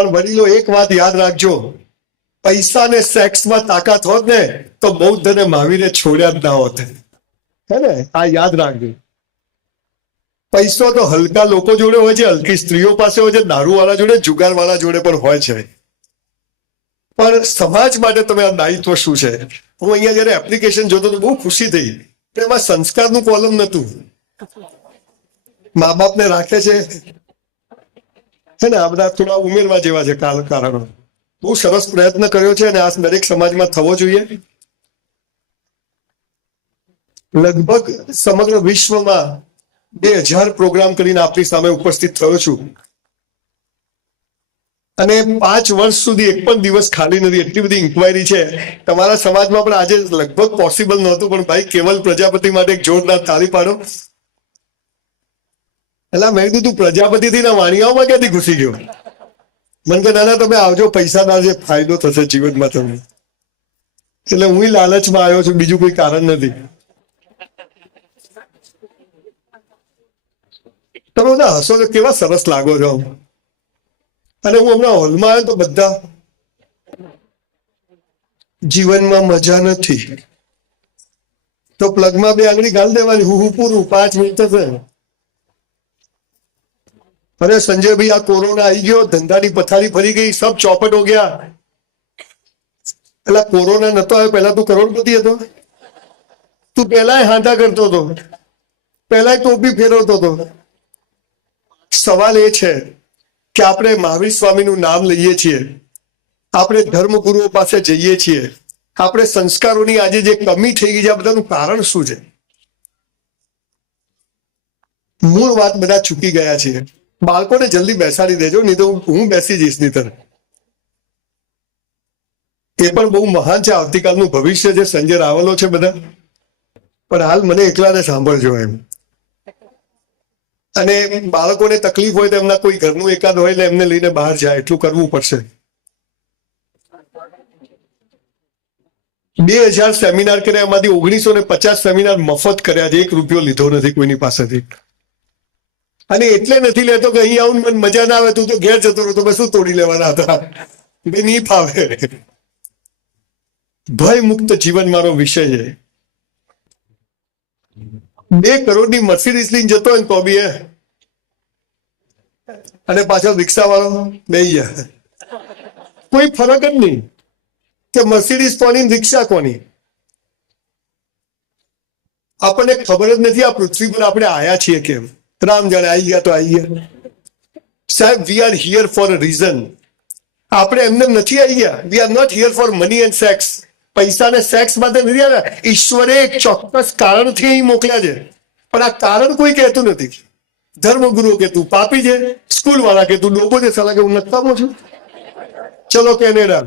પણ વડીલો એક વાત યાદ રાખજો, પૈસા ને સેક્સમાં તાકાત હોત ને તો બૌદ્ધ અને મહાવીરે છોડ્યા જ ના હોત. હે ને? આ યાદ રાખજો. પૈસો તો હલકા લોકો જોડે હોય છે, હલકી સ્ત્રીઓ પાસે હોય છે, દારૂવાળા જોડે, જુગારવાળા જોડે પણ હોય છે. પણ સમાજ માટે તમે આ દાયિત્વ શું છે? હું અહીંયા જયારે એપ્લિકેશન જોતો તો બહુ ખુશી થઈ. એમાં સંસ્કારનું કોલમ નતું. મા બાપને રાખે છે ને, આ બધા થોડા ઉમેરવા જેવા છે કારણો. બહુ સરસ પ્રયત્ન કર્યો છે અને આ દરેક સમાજમાં થવો જોઈએ. લગભગ સમગ્ર વિશ્વમાં 2000 પ્રોગ્રામ કરીને આપની સામે ઉપસ્થિત થયો છું અને 5 વર્ષ સુધી એક પણ દિવસ ખાલી નથી. એટલી બધી ઇન્ક્વાયરી છે. તમારા સમાજમાં પણ આજે લગભગ પોસિબલ નહોતું, પણ ભાઈ કેવલ પ્રજાપતિ માટે એક જોરદાર તાળી પાડો. એટલે મેં કીધું તું પ્રજાપતિ થી ના વાણિયાઓમાં ક્યાંથી ઘૂસી ગયો? મને કે નાના તમે આવજો, પૈસાના જે ફાયદો થશે જીવનમાં તમને. એટલે હું લાલચમાં આવ્યો છું, બીજું કોઈ કારણ નથી. તમે બધા હસો તો કેવા સરસ લાગો છો. અને હું હમણાં હોલમાં આવ્યો તો બધા જીવનમાં મજા નથી તો પ્લગમાં 2 આંગળી ગાળ દેવાની, હું પૂરું, 5 મિનિટ થશે. અરે સંજયભાઈ, આ કોરોના આવી ગયો, ધંધાની પથારી ફરી ગઈ, સબ ચોપટ હો ગયા. એટલે કોરોના નતો આવ્યો પહેલા તું કરોડપતિ હતો? તું પહેલા હાંધા કરતો હતો, પહેલા ટોપી ફેરવતો હતો. સવાલ એ છે કે આપણે મહાવીર સ્વામીનું નામ લઈએ છીએ, આપણે ધર્મગુરુઓ પાસે જઈએ છીએ, આપણે સંસ્કારોની આજે જે કમી થઈ ગઈ છે, આ બધાનું કારણ શું છે? મૂળ વાત બધા ચૂકી ગયા છીએ. બાળકોને જલ્દી બેસાડી દેજો, નહીં તો હું બેસી જઈશ. નીતર એ પણ બહુ મહાન છે, આવતીકાલનું ભવિષ્ય છે. સંજય રાવલો છે બધા, પણ હાલ મને એકલાને સાંભળજો એમ. અને બાળકોને તકલીફ હોય તો એમના કોઈ ઘરનું એકાદ હોય એટલે એમને લઈને બહાર જાય, એટલું કરવું પડશે. 2000 સેમિનાર કર્યા, એમાંથી 1950 સેમિનાર મફત કર્યા છે. 1 રૂપિયો લીધો નથી કોઈની પાસેથી. અને એટલે નથી લેતો કે અહીં આવું મને મજા ના આવે, તું તો ઘેર જતો રહો, તો મેં શું તોડી લેવાના હતા? નહીં ફાવે. ભય મુક્ત જીવન મારો વિષય છે. 2 કરોડની મર્સિડીઝ લઈને જતો હોય તો બી અને પાછળ રિક્ષા વાળો બેસી જાય, કોઈ ફરક જ નહીં કે મર્સિડીઝ કોની, રિક્ષા કોની. આપણને ખબર જ નથી આ પૃથ્વી પર આપણે આયા છીએ કેમ. રામ જાણે આવી ગયા તો આવી ગયા. સાહેબ, we are here for a reason. આપણે એમને નથી આવી ગયા. We are not here for money and sex. પૈસા ને સેક્સ માટે નથી આવ્યા. ઈશ્વરે એક ચોક્કસ કારણથી અહીં મોકલ્યા છે, પણ આ કારણ કોઈ કહેતું નથી. ધર્મગુરુ કે તું પાપી છે, સ્કૂલ વાળા કે તું ડોબો છે, સાલા કે હું નકામો છું. ચલો કેનેડા.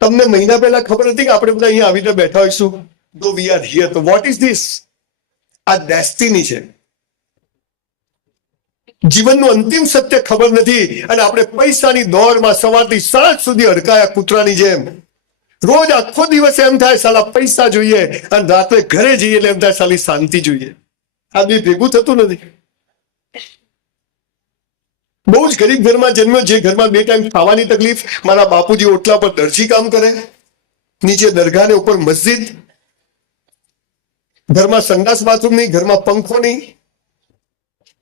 તમને મહિના પહેલા ખબર હતી કે આપણે બધા અહીંયા આવી રીતે બેઠા હોઈશું? તો વી આર હિયર. તો વોટ ઇઝ ધીસ? આ ડેસ્ટિની છે. જીવનનું અંતિમ સત્ય ખબર નથી અને આપણે પૈસાની દોડમાં સવારથી સાંજ સુધી અડકાયા કૂતરાની જેમ. રોજ આખો દિવસ એમ થાય સાલા પૈસા જોઈએ, અને રાત્રે ઘરે જઈએ એટલે એમ થાય સાલી શાંતિ જોઈએ. આ બી ભેગું થતું નથી. બહુ જ ગરીબ ઘરમાં જન્મ્યો, જે ઘરમાં 2 ટાઈમ ખાવાની તકલીફ. મારા બાપુજી ઓટલા પર દરજી કામ કરે, નીચે દરગાહ ને ઉપર મસ્જિદ, ઘરમાં સંડાસ બાથરૂમ નહીં, ઘરમાં પંખો નહીં.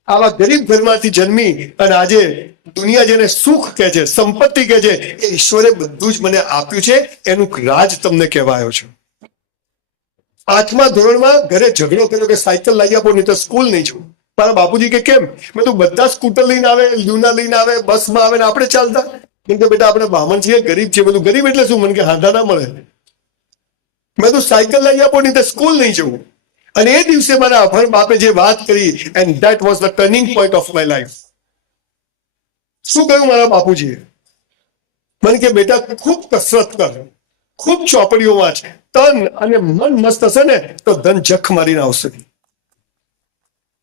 આવા ગરીબ ઘરમાંથી જન્મી અને આજે દુનિયા જેને સુખ કહે છે, સંપત્તિ કહે છે, એ ઈશ્વરે બધું જ મને આપ્યું છે. એનું રાજ તમને કહેવાયો છે. 8મા ધોરણમાં ઘરે ઝઘડો કર્યો કે સાયકલ લઈ આપો, નહીં તો સ્કૂલ નહીં જવું. મારા બાપુજી કે કેમ? મેં તો બધા સ્કૂટર લઈને આવે, લ્યુના લઈને આવે, બસમાં આવે ને આપણે ચાલતા. કેમ કે બેટા આપણે બ્રાહ્મણ છીએ, ગરીબ છીએ. બધું ગરીબ એટલે શું? મને કે હાંધા ના મળે. મેં તો સાયકલ લઈ આપો, નહીં તો સ્કૂલ નહીં જવું. અને એ દિવસે મારા અભણ બાપે જે વાત કરી, and that was the turning point of my life. શું કહ્યું મારા બાપુજીએ? મને કે બેટા ખૂબ કસરત કર, ખૂબ ચોપડીઓ વાંચ, તન અને મન મસ્ત હશે ને તો ધન જખ મારીને આવશે.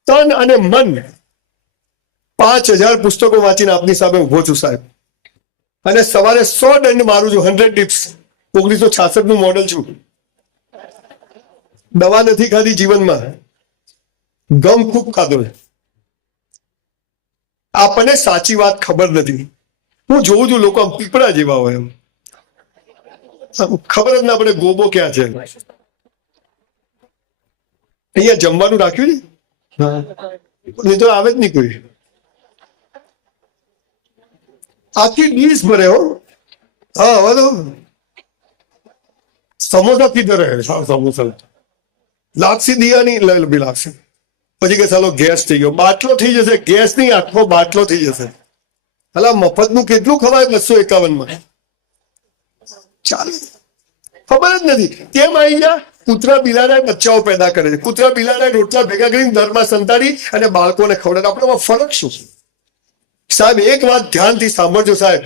તન અને મન. 5000 પુસ્તકો વાંચીને આપની સામે ઉભો છું સાહેબ. અને સવારે 100 દંડ મારું છું, 100 ડિપ્સ. 1966 નું મોડલ છું. દવા નથી ખાધી જીવનમાં, ગમ ખૂબ ખાધો. આપણને સાચી વાત ખબર નથી. હું જોઉં છું લોકો આમ પીપળા જેવા હોય એમ, ખબર જ ના પડે ગોબો ક્યાં છે. અહીંયા જમવાનું રાખ્યું ને, નહીં તો આવે જ નહીં કોઈ. આખી ડીશ ભરે હો. હા હવે તો સમોસા કીધે રહે. સમોસા લાગશે દિયા નહીં બી લાગશે. પછી કે ચાલો ગેસ થઈ ગયો, બાટલો થઈ જશે. ગેસ નહીં, આખો બાટલો થઈ જશે. હલા મફતનું કેટલું ખવાય 251 ચાલે, ખબર જ નથી કેમ આવી ગયા. કૂતરા બિલાડા બચ્ચાઓ પેદા કરે છે, કૂતરા બિલાડા રોટલા ભેગા કરીને દરમાં સંતાડી અને બાળકોને ખવડાવે. આપણામાં ફરક શું છે સાહેબ? એક વાત ધ્યાનથી સાંભળજો સાહેબ,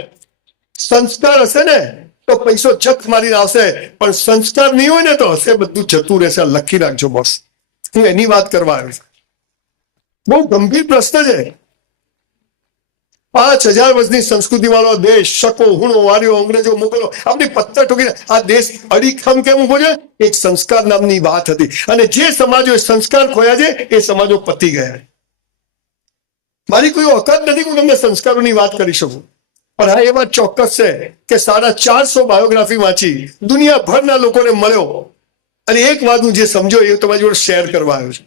સંસ્કાર હશે ને તો પૈસો જખ મારીને આવશે, પણ સંસ્કાર નહીં હોય ને તો હશે બધું જતું રહેશે. લખી રાખજો બોસ, હું એની વાત કરવા આવ્યો છું. બહુ ગંભીર પ્રશ્ન છે. 5000 વર્ષની સંસ્કૃતિ વાળો દેશ, શકો હુણો વાર્યો અંગ્રેજો મોગલો આપણી પત્તર ઠોકીને આ દેશ અડીખમ કેમ ઉભો છે? એક સંસ્કાર નામની વાત હતી, અને જે સમાજો સંસ્કાર ખોયા છે એ સમાજો પતી ગયા. મારી કોઈ ઓકાત નથી હું તમને સંસ્કારોની વાત કરી શકું, પણ હા એ વાત ચોક્કસ છે કે 450 બાયોગ્રાફી વાંચી, દુનિયાભરના લોકોને મળ્યો, અને એક વાત હું જે સમજો એ તમારી જોડે શેર કરવા આવ્યો છું.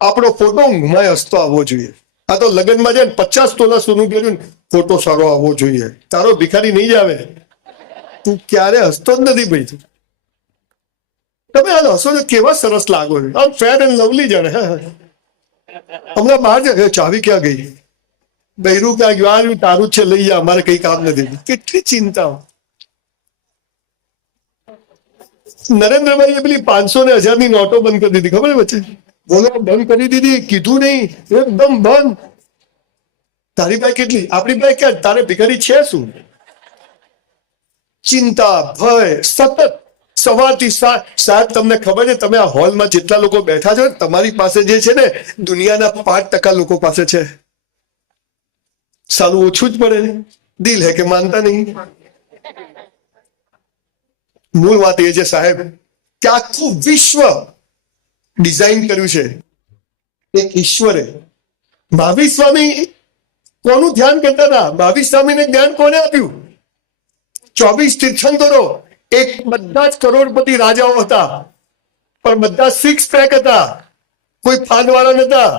આપણો ફોટો ઊંઘમાં હસતો આવવો જોઈએ. આ તો લગ્નમાં જાય 50 તોલા સોનું પહેર્યું ને ફોટો સારો આવવો જોઈએ. તારો ભિખારી નહીં જ આવે, તું ક્યારે હસતો જ નથી ભાઈ. તમે આ હસો તો કેવા સરસ લાગો છો, આમ ફેર એન્ડ લવલી જાણે. હમણાં બહાર જાય, ચાવી ક્યાં ગઈ, બૈરું ક્યાં ગયું, તારું છે લઈ જા, અમારે કઈ કામ નથી. કેટલી ચિંતા. નરેન્દ્રભાઈએ પેલી 500 ને 1000 ની નોટો બંધ કરી દીધી, ખબર વચ્ચે બોલો, બંધ કરી દીધી, કીધું નહીં, એકદમ બંધ. તારી પાસે કેટલી, આપણી પાસે ક્યાં? તારે ભિખારી છે શું? ચિંતા, ભય સતત સવારથી સાહેબ તમને ખબર છે, તમે આ હોલમાં જેટલા લોકો બેઠા છો તમારી પાસે જે છે ને દુનિયાના 5% લોકો પાસે છે. સારું ઓછું જ પડે, દિલ હે કે માનતા નહીં. મૂળ વાત એ છે સાહેબ કે આખું વિશ્વ ડિઝાઇન કર્યું છે એક ઈશ્વરે. મહાવીર સ્વામી કોનું ધ્યાન કરતા હતા? મહાવીર સ્વામીને જ્ઞાન કોને આપ્યું? 24 તીર્થંકરો, એક બધા જ કરોડપતિ રાજાઓ હતા, પણ બધા 6 પેક હતા, કોઈ ફાંદવાળા નતા.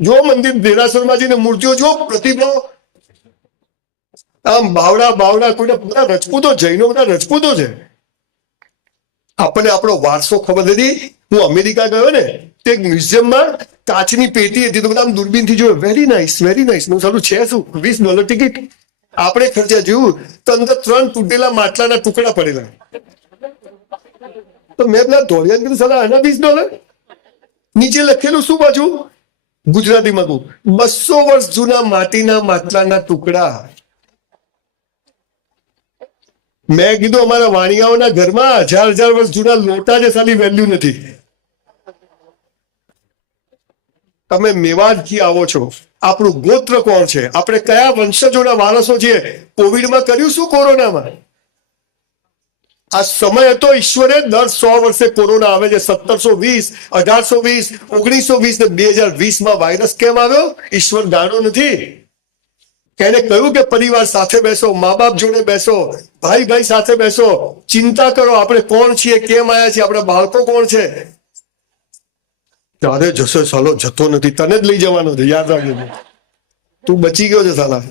જો મંદિર દેરાસરમાં જઈને મૂર્તિઓ જો, પ્રતિભાવ આમ બાવડા કોઈને બધા રજપૂતો, જૈનો બધા રજપૂતો છે. આપણને આપણો વારસો ખબર નથી. હું અમેરિકા ગયો ને તો એક મ્યુઝિયમમાં કાચની પેટી હતી, તો બધા આમ દૂરબીનથી જોયું, વેરી નાઇસ વેરી નાઇસ. હું સારું છે શું? $20 ટિકિટ. આપણે ખર્ચા જોયું તો અંદર 3 તૂટેલા માટલાના ટુકડા પડેલા. તો મેં પેલા ધોળિયાને કીધું, સાલા આના $20? નીચે લખેલું શું પાછું? ગુજરાતીમાં કહું, 200 વર્ષ જૂના માટીના માટલાના ટુકડા. મેં કીધું અમારા વાણિયાઓના ઘરમાં 1000 વર્ષ જૂના લોટા જે સાલી વેલ્યુ નથી. તમે મેવાડથી આવો છો, આપણું ગોત્ર કોણ છે, આપણે કયા વંશજોના વારસો છીએ? કોવિડમાં કર્યું શું? કોરોનામાં આ સમય હતો, ઈશ્વરે દર 100 વર્ષે કોરોના આવે છે. 1720, 1820, 1920 ને 2020માં વાયરસ કેમ આવ્યો? ઈશ્વર ગાણો નથી. એને કહ્યું કે પરિવાર સાથે બેસો, મા બાપ જોડે બેસો, ભાઈ સાથે બેસો, ચિંતા કરો આપણે કોણ છીએ, કેમ આવ્યા છીએ, આપણા બાળકો કોણ છે. ત્યારે જશે સાલો, જતો નથી, તને જ લઈ જવાનો છે, યાદ રાખજો. તું બચી ગયો છે સાલા.